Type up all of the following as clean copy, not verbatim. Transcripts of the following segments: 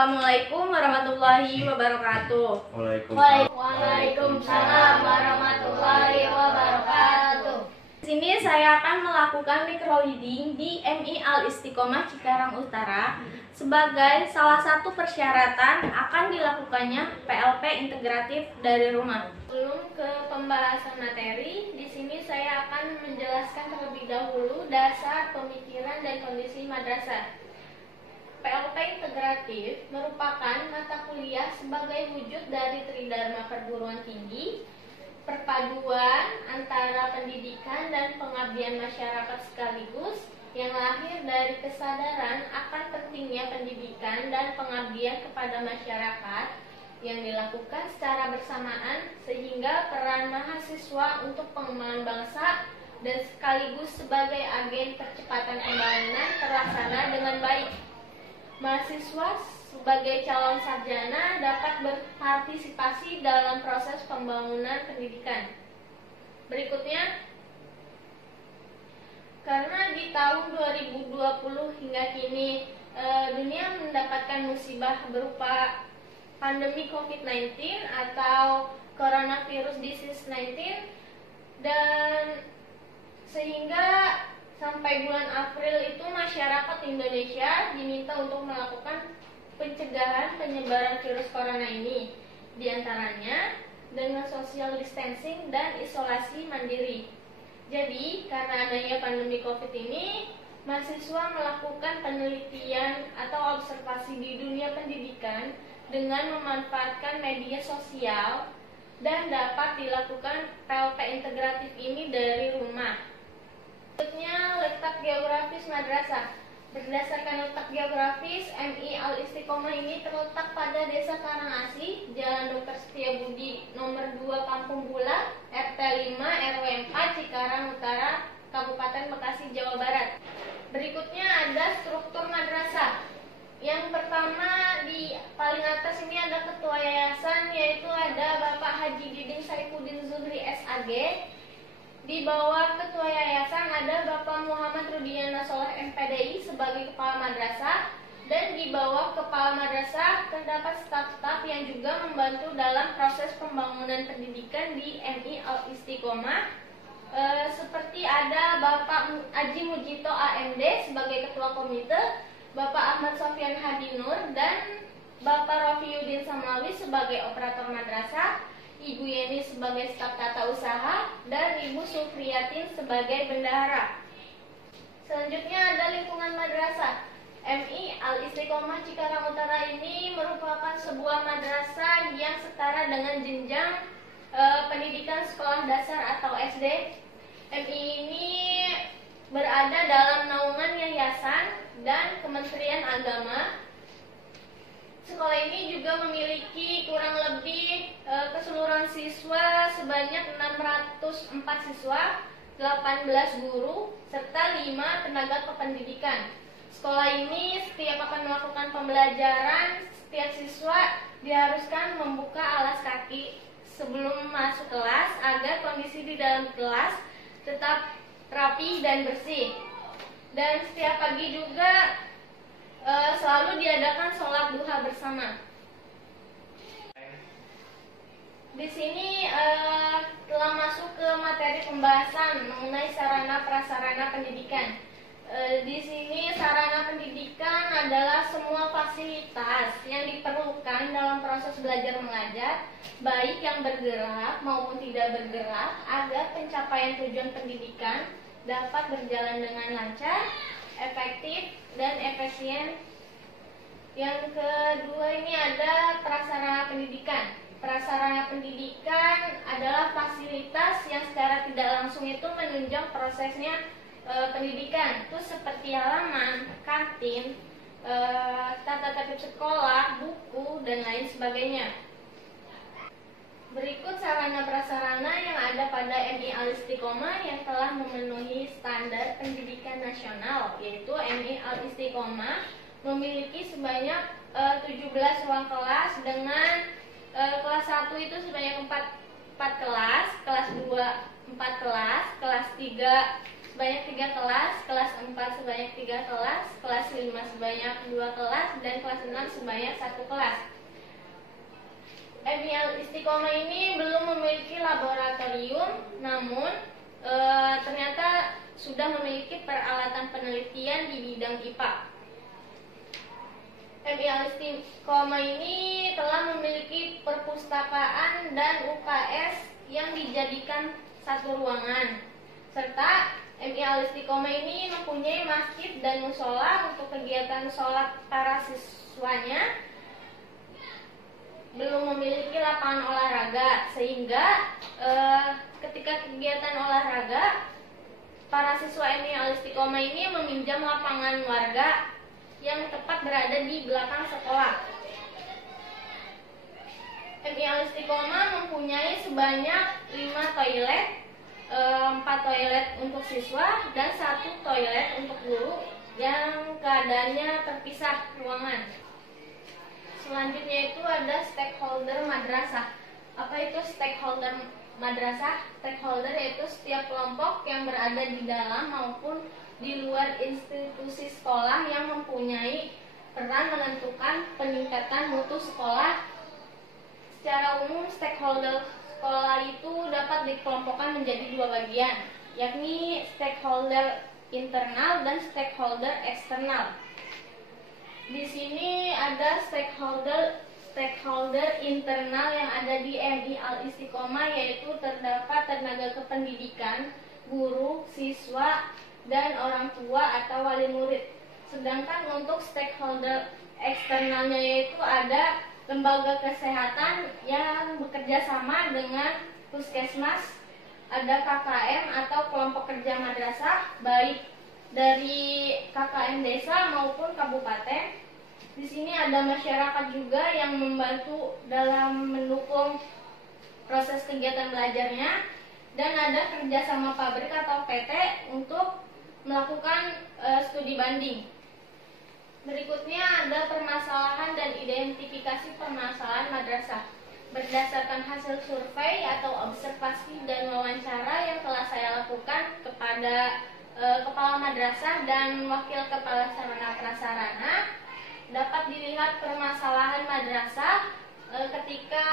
Assalamualaikum warahmatullahi wabarakatuh. Waalaikumsalam warahmatullahi wabarakatuh. Di sini saya akan melakukan microleading di MI Al-Istiqomah Cikarang Utara. Sebagai salah satu persyaratan akan dilakukannya PLP integratif dari rumah. Sebelum ke pembahasan materi, di sini saya akan menjelaskan terlebih dahulu dasar pemikiran dan kondisi madrasah. PLP integratif merupakan mata kuliah sebagai wujud dari Tridharma Perguruan Tinggi, perpaduan antara pendidikan dan pengabdian masyarakat sekaligus yang lahir dari kesadaran akan pentingnya pendidikan dan pengabdian kepada masyarakat yang dilakukan secara bersamaan sehingga peran mahasiswa untuk pengembangan bangsa dan sekaligus sebagai agen percepatan pembangunan terlaksana dengan baik. Mahasiswa sebagai calon sarjana dapat berpartisipasi dalam proses pembangunan pendidikan. Berikutnya, karena di tahun 2020 hingga kini dunia mendapatkan musibah berupa pandemi COVID-19 atau coronavirus disease 19, dan sehingga sampai bulan April itu masyarakat Indonesia diminta untuk melakukan pencegahan penyebaran virus corona ini, diantaranya dengan social distancing dan isolasi mandiri. Jadi, karena adanya pandemi COVID ini, mahasiswa melakukan penelitian atau observasi di dunia pendidikan dengan memanfaatkan media sosial dan dapat dilakukan PLP integratif ini dari rumah. Selanjutnya, letak geografis madrasah. Berdasarkan letak geografis, MI Al-Istiqomah ini terletak pada Desa Karangasi, Jalan Dr. Setiabudi nomor 2 Kampung Bula, RT 5 RW 4 Cikarang Utara, Kabupaten Bekasi, Jawa Barat. Berikutnya ada struktur madrasah. Yang pertama, di paling atas ini ada ketua yayasan, yaitu ada Bapak Haji Diding Saifuddin Zuhri SAG. Di bawah ketua yayasan ada Bapak Muhammad Rudiana Soleh MPDI sebagai kepala madrasah, dan di bawah kepala madrasah terdapat staf-staf yang juga membantu dalam proses pembangunan pendidikan di MI Al-Istiqomah, seperti ada Bapak Aji Mujito AMD sebagai ketua komite, Bapak Ahmad Sofyan Hadinur, dan Bapak Rofiuddin Samlawi sebagai operator madrasah, Ibu Yeni sebagai staf tata usaha, dan Ibu Sufriyatin sebagai bendahara. Selanjutnya ada lingkungan madrasah. MI Al-Istiqomah Cikarang Utara ini merupakan sebuah madrasah yang setara dengan jenjang pendidikan sekolah dasar atau SD. MI ini berada dalam naungan yayasan dan Kementerian Agama. Sekolah ini juga memiliki kurang lebih keseluruhan siswa sebanyak 604 siswa, 18 guru, serta 5 tenaga kependidikan. Sekolah ini setiap akan melakukan pembelajaran, setiap siswa diharuskan membuka alas kaki sebelum masuk kelas agar kondisi di dalam kelas tetap rapi dan bersih. Dan setiap pagi juga selalu diadakan sholat duha bersama. Di sini telah masuk ke materi pembahasan mengenai sarana prasarana pendidikan. Di sini sarana pendidikan adalah semua fasilitas yang diperlukan dalam proses belajar mengajar, baik yang bergerak maupun tidak bergerak, agar pencapaian tujuan pendidikan dapat berjalan dengan lancar, efektif, dan efisien. Yang kedua ini ada prasarana pendidikan. Prasarana pendidikan adalah fasilitas yang secara tidak langsung itu menunjang prosesnya pendidikan. Itu seperti halaman, kantin, tata tertib sekolah, buku, dan lain sebagainya. Berikut sarana prasarana yang ada pada MI Al-Istiqomah yang telah memenuhi standar pendidikan nasional, yaitu MI Al-Istiqomah memiliki sebanyak 17 ruang kelas dengan kelas 1 itu sebanyak 4 kelas, kelas 2 4 kelas, kelas 3 sebanyak 3 kelas, kelas 4 sebanyak 3 kelas, kelas 5 sebanyak 2 kelas, dan kelas 6 sebanyak 1 kelas. MI Al-Istiqomah ini belum memiliki laboratorium, namun ternyata sudah memiliki peralatan penelitian di bidang IPA. MI Al-Istiqomah ini telah memiliki perpustakaan dan UKS yang dijadikan satu ruangan, serta MI Al-Istiqomah ini mempunyai masjid dan musola untuk kegiatan sholat para siswanya. Belum memiliki lapangan olahraga, sehingga ketika kegiatan olahraga, para siswa MI Al-Istiqomah ini meminjam lapangan warga yang tepat berada di belakang sekolah. MI Al-Istiqomah mempunyai sebanyak 5 toilet, 4 toilet untuk siswa dan 1 toilet untuk guru yang keadaannya terpisah ruangan. Selanjutnya itu ada stakeholder madrasah. Apa itu stakeholder madrasah? Stakeholder yaitu setiap kelompok yang berada di dalam maupun di luar institusi sekolah yang mempunyai peran menentukan peningkatan mutu sekolah. Secara umum, stakeholder sekolah itu dapat dikelompokkan menjadi 2 bagian, yakni stakeholder internal dan stakeholder eksternal. Di sini ada stakeholder internal yang ada di MI Al-Istiqomah, yaitu terdapat tenaga kependidikan, guru, siswa, dan orang tua atau wali murid. Sedangkan untuk stakeholder eksternalnya yaitu ada lembaga kesehatan yang bekerja sama dengan puskesmas, ada KKM atau kelompok kerja madrasah, baik dari KKM desa maupun kabupaten. Di sini ada masyarakat juga yang membantu dalam mendukung proses kegiatan belajarnya, dan ada kerjasama pabrik atau PT untuk melakukan studi banding. Berikutnya ada permasalahan dan identifikasi permasalahan madrasah. Berdasarkan hasil survei atau observasi dan wawancara yang telah saya lakukan kepada kepala madrasah dan wakil kepala sarana prasarana, dapat dilihat permasalahan madrasah ketika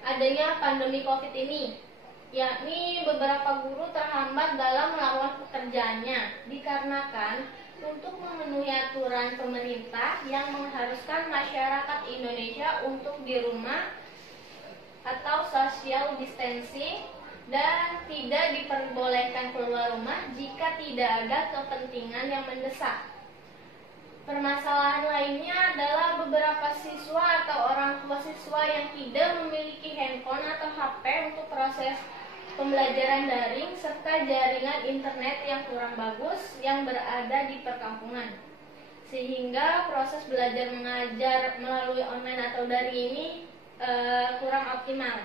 adanya pandemi COVID ini, yakni beberapa guru terhambat dalam melakukan pekerjaannya dikarenakan untuk memenuhi aturan pemerintah yang mengharuskan masyarakat Indonesia untuk di rumah atau social distancing dan tidak diperbolehkan keluar rumah jika tidak ada kepentingan yang mendesak. Permasalahan lainnya adalah beberapa siswa atau orang tua siswa yang tidak memiliki handphone atau HP untuk proses pembelajaran daring, serta jaringan internet yang kurang bagus yang berada di perkampungan, sehingga proses belajar mengajar melalui online atau daring ini kurang optimal.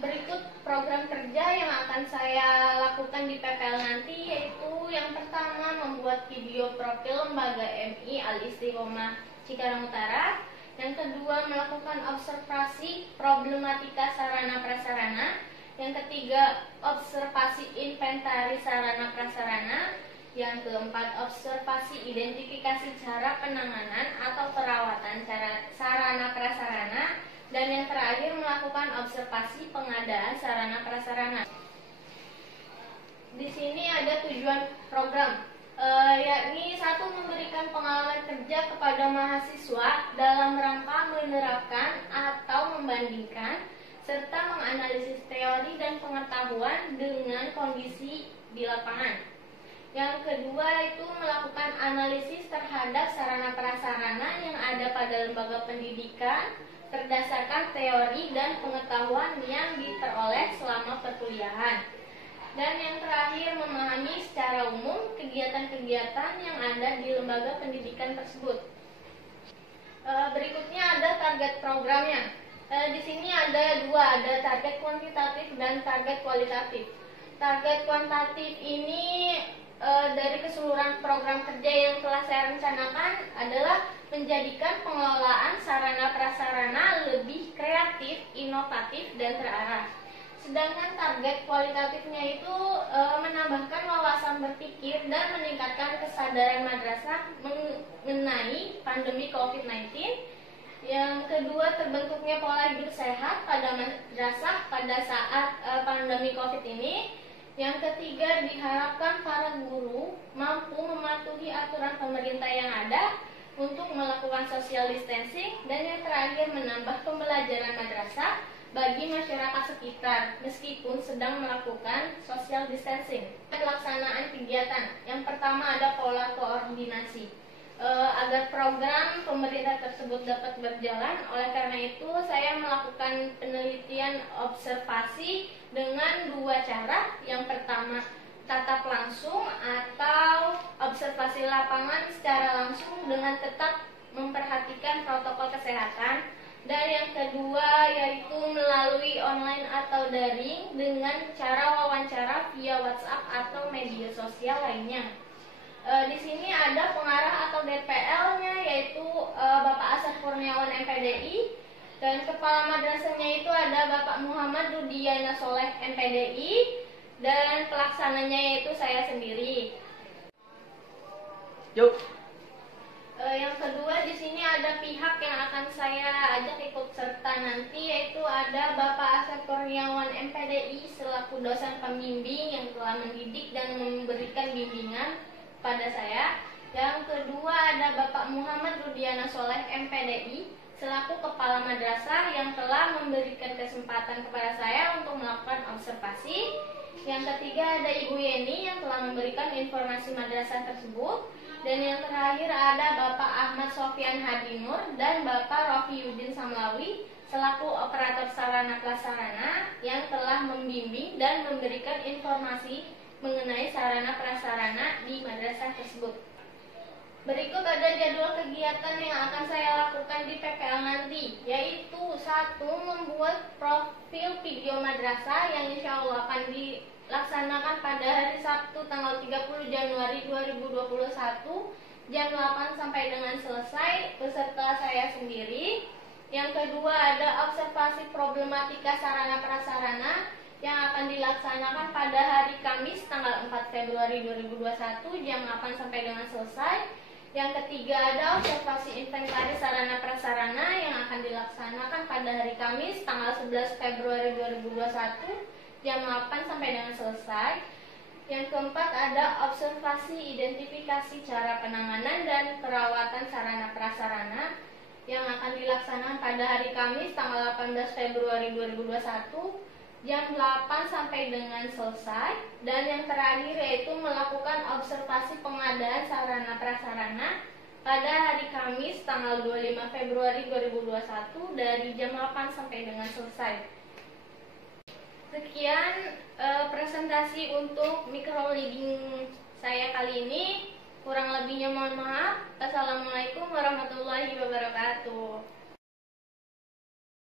Berikut program kerja yang akan saya lakukan di PPL nanti, yaitu yang pertama membuat video profil lembaga MI Al-Istiqomah Cikarang Utara, yang kedua melakukan observasi problematika sarana prasarana, yang ketiga observasi inventaris sarana prasarana, yang keempat observasi identifikasi cara penanganan atau perawatan sarana prasarana, dan yang terakhir melakukan observasi pengadaan sarana prasarana. Di sini ada tujuan program, yakni 1. Memberikan pengalaman kerja kepada mahasiswa dalam rangka menerapkan atau membandingkan serta menganalisis teori dan pengetahuan dengan kondisi di lapangan. Yang kedua itu melakukan analisis terhadap sarana prasarana yang ada pada lembaga pendidikan berdasarkan teori dan pengetahuan yang diperoleh selama perkuliahan. Dan yang terakhir memahami secara umum kegiatan-kegiatan yang ada di lembaga pendidikan tersebut. Berikutnya ada target programnya. Di sini ada 2, ada target kuantitatif dan target kualitatif. Target kuantitatif ini dari keseluruhan program kerja yang telah saya rencanakan adalah menjadikan pengelolaan sarana prasarana lebih kreatif, inovatif, dan terarah, Sedangkan target kualitatifnya itu menambahkan wawasan berpikir dan meningkatkan kesadaran madrasah mengenai pandemi COVID-19. Yang kedua, terbentuknya pola hidup sehat pada madrasah pada saat pandemi COVID ini. Yang ketiga, diharapkan para guru mampu mematuhi aturan pemerintah yang ada untuk melakukan social distancing. Dan yang terakhir, menambah pembelajaran madrasah bagi masyarakat sekitar meskipun sedang melakukan social distancing. Pelaksanaan kegiatan yang pertama ada pola koordinasi agar program pemerintah tersebut dapat berjalan. Oleh karena itu saya melakukan penelitian observasi dengan dua cara. Yang pertama, tatap langsung atau observasi lapangan secara langsung dengan tetap memperhatikan protokol kesehatan. Dan yang kedua yaitu melalui online atau daring dengan cara wawancara via WhatsApp atau media sosial lainnya. Di sini ada pengarah atau DPL-nya yaitu Bapak Asep Kurniawan MPDI, dan kepala madrasahnya itu ada Bapak Muhammad Rudiana Soleh MPDI, dan pelaksananya yaitu saya sendiri. Yuk. Yang kedua, di sini ada pihak yang akan saya ajak ikut serta nanti, yaitu ada Bapak Asep Kurniawan MPDI selaku dosen pembimbing yang telah mendidik dan memberikan bimbingan pada saya. Yang kedua ada Bapak Muhammad Rudiana Soleh MPDI selaku kepala madrasah yang telah memberikan kesempatan kepada saya untuk melakukan observasi. Yang ketiga ada Ibu Yeni yang telah memberikan informasi madrasah tersebut. Dan yang terakhir ada Bapak Ahmad Sofyan Hadinur dan Bapak Rofiuddin Samlawi selaku operator sarana prasarana yang telah membimbing dan memberikan informasi mengenai sarana prasarana di madrasah tersebut. Berikut ada jadwal kegiatan yang akan saya lakukan di PPL nanti, yaitu 1. Membuat profil video madrasah yang insya Allah akan dilaksanakan pada hari Sabtu tanggal 30 Januari 2021 jam 8 sampai dengan selesai beserta saya sendiri. Yang kedua ada observasi problematika sarana prasarana yang akan dilaksanakan pada hari Kamis tanggal 4 Februari 2021 jam 8 sampai dengan selesai. Yang ketiga ada observasi inventaris sarana prasarana yang akan dilaksanakan pada hari Kamis tanggal 11 Februari 2021 jam 8 sampai dengan selesai. Yang keempat ada observasi identifikasi cara penanganan dan perawatan sarana prasarana yang akan dilaksanakan pada hari Kamis tanggal 18 Februari 2021 jam 8 sampai dengan selesai. Dan yang terakhir yaitu melakukan observasi pengadaan sarana prasarana pada hari Kamis tanggal 25 Februari 2021 dari jam 8 sampai dengan selesai. Sekian presentasi untuk micro leading saya kali ini. Kurang lebihnya mohon maaf.